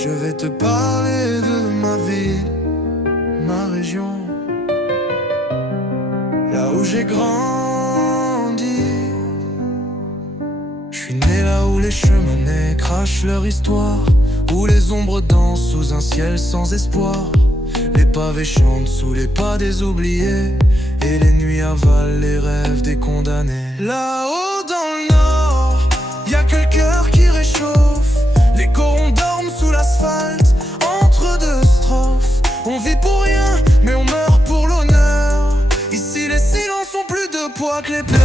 Je vais te parler de ma ville, ma région, là où j'ai grandi. Je suis né là où les cheminées crachent leur histoire, où les ombres dansent sous un ciel sans espoir. Les pavés chantent sous les pas des oubliés, et les nuits avalent les rêves des condamnés. Là-haut dans le nord, y'a que le cœur qui réchauffe. Les corons dorment sous l'asphalte, entre deux strophes. On vit pour rien, mais on meurt pour l'honneur. Ici les silences ont plus de poids que les pleurs.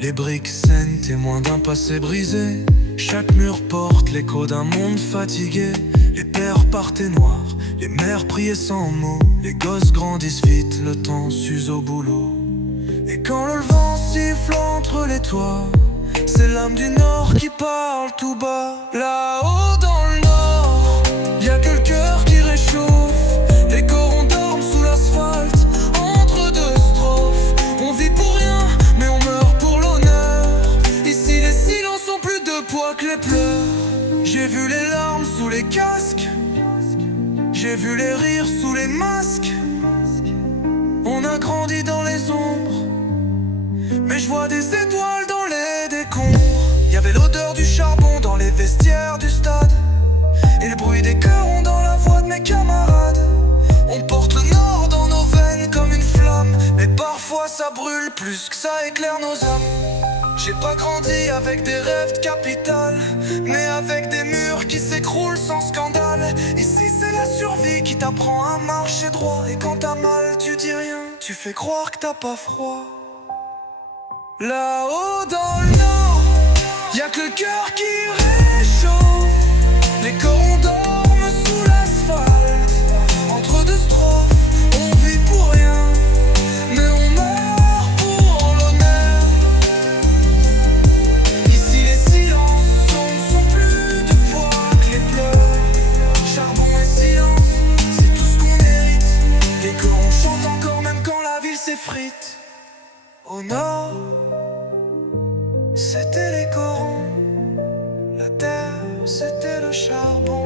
Les briques saignent, témoins d'un passé brisé. Chaque mur porte l'écho d'un monde fatigué. Les pères partaient noirs, les mères priaient sans mots. Les gosses grandissent vite, le temps s'use au boulot. Et quand le vent siffle entre les toits, c'est l'âme du Nord qui parle tout bas. Là-haut dans le Nord, y'a que le cœur qui réchauffe. Les corons dorment sous l'asphalte, entre deux strophes. On vit pour rien, mais on meurt pour l'honneur. Ici les silences ont plus de poids que les pleurs. J'ai vu les larmes sous les casques, j'ai vu les rires sous les masques. On a grandi dans les ombres, mais je vois des étoiles dans les décombres. Y'avait l'odeur du charbon dans les vestiaires du stade, et le bruit des chœurs dans la voix de mes camarades. On porte le nord dans nos veines comme une flamme, mais parfois ça brûle plus que ça éclaire nos âmes. J'ai pas grandi avec des rêves de capitale, mais avec des murs qui s'écroulent sans scandale. Ici c'est la survie qui t'apprend à marcher droit, et quand t'as mal tu dis rien, tu fais croire que t'as pas froid. Là-haut dans le nord, y'a que le cœur qui réchauffe. Les corons dorment sous l'asphalte, entre deux strophes. On vit pour rien, mais on meurt pour l'honneur. Ici les silences sont plus de poids que les pleurs. Charbon et silence, c'est tout ce qu'on mérite. Les corons chantent encore même quand la ville s'effrite. Au nord, c'était les corons, la terre, c'était le charbon.